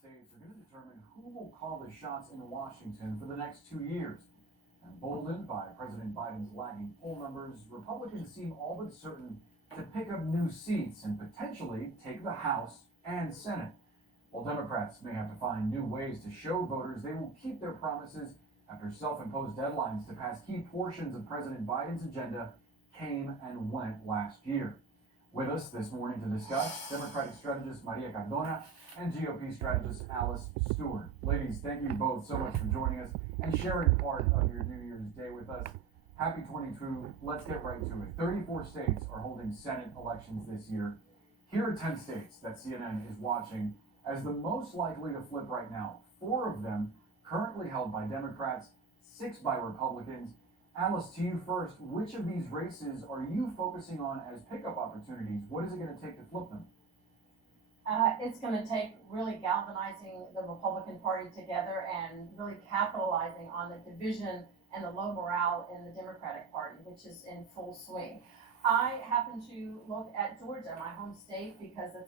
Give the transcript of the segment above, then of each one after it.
states are going to determine who will call the shots in Washington for the next 2 years. Emboldened by President Biden's lagging poll numbers, Republicans seem all but certain to pick up new seats and potentially take the House and Senate, while Democrats may have to find new ways to show voters they will keep their promises after self-imposed deadlines to pass key portions of President Biden's agenda came and went last year. With us this morning to discuss, Democratic strategist Maria Cardona and GOP strategist Alice Stewart. Ladies, thank you both so much for joining us and sharing part of your New Year's Day with us. Happy 22. Let's get right to it. 34 states are holding Senate elections this year. Here are 10 states that CNN is watching as the most likely to flip right now. 4 of them currently held by Democrats, 6 by Republicans. Alice, to you first, which of these races are you focusing on as pickup opportunities? What is it going to take to flip them? It's going to take really galvanizing the Republican Party together and really capitalizing on the division and the low morale in the Democratic Party, which is in full swing. I happen to look at Georgia, my home state, because it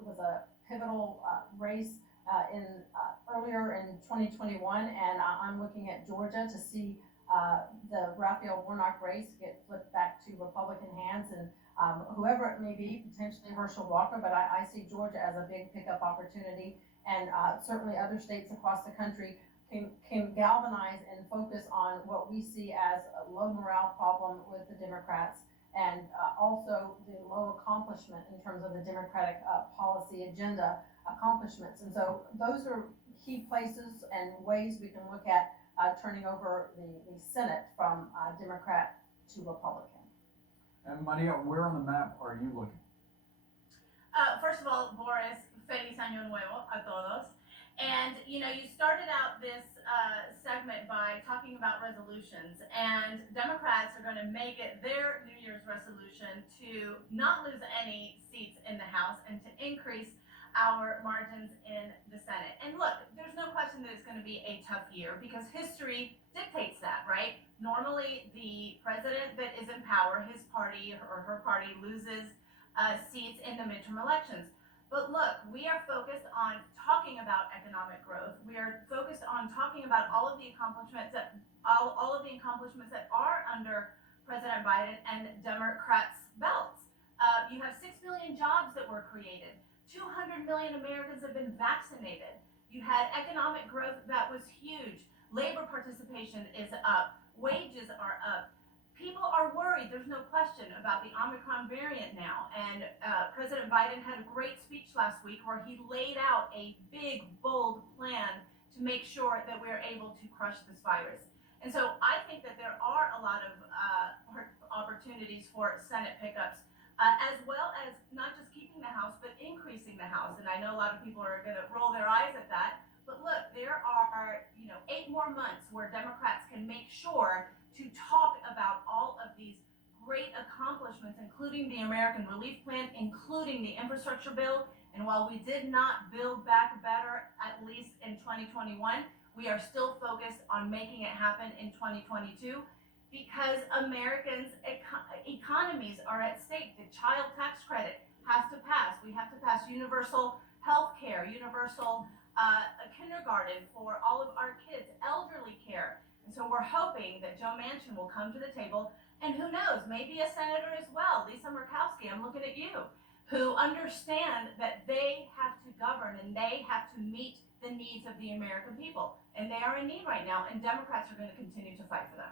was a pivotal race earlier in 2021, and I'm looking at Georgia to see the Raphael Warnock race get flipped back to Republican hands, and whoever it may be, potentially Herschel Walker, but I see Georgia as a big pickup opportunity, and certainly other states across the country can galvanize and focus on what we see as a low morale problem with the Democrats, and also the low accomplishment in terms of the Democratic policy agenda accomplishments. And so those are key places and ways we can look at turning over the Senate from Democrat to Republican. And Maria, where on the map are you looking? First of all, Boris, feliz año nuevo a todos. And you started out this segment by talking about resolutions, and Democrats are going to make it their New Year's resolution to not lose any seats in the House and to increase our margins in the Senate. And look, there's no question that it's going to be a tough year because history dictates that, right? Normally, the president that is in power, his party or her party, loses seats in the midterm elections. But look, we are focused on talking about economic growth. We are focused on talking about all of the accomplishments that are under President Biden and Democrats' belts. You have 6 million jobs that were created. 200 million Americans have been vaccinated. You had economic growth that was huge. Labor participation is up. Wages are up. People are worried, there's no question, about the Omicron variant now. And President Biden had a great speech last week where he laid out a big, bold plan to make sure that we're able to crush this virus. And so I think that there are a lot of opportunities for Senate pickups, as well as not just keeping the House, but increasing the House. And I know a lot of people are going to roll their eyes at that. But look, there are 8 more months where Democrats can make sure to talk about all of these great accomplishments, including the American Relief Plan, including the infrastructure bill. And while we did not build back better, at least in 2021, we are still focused on making it happen in 2022 because Americans' economies are at stake. The child tax credit has to pass. We have to pass universal health care, universal kindergarten for all of our kids, elderly care. And so we're hoping that Joe Manchin will come to the table, and who knows, maybe a senator as well, Lisa Murkowski, I'm looking at you, who understand that they have to govern and they have to meet the needs of the American people. And they are in need right now, and Democrats are going to continue to fight for them.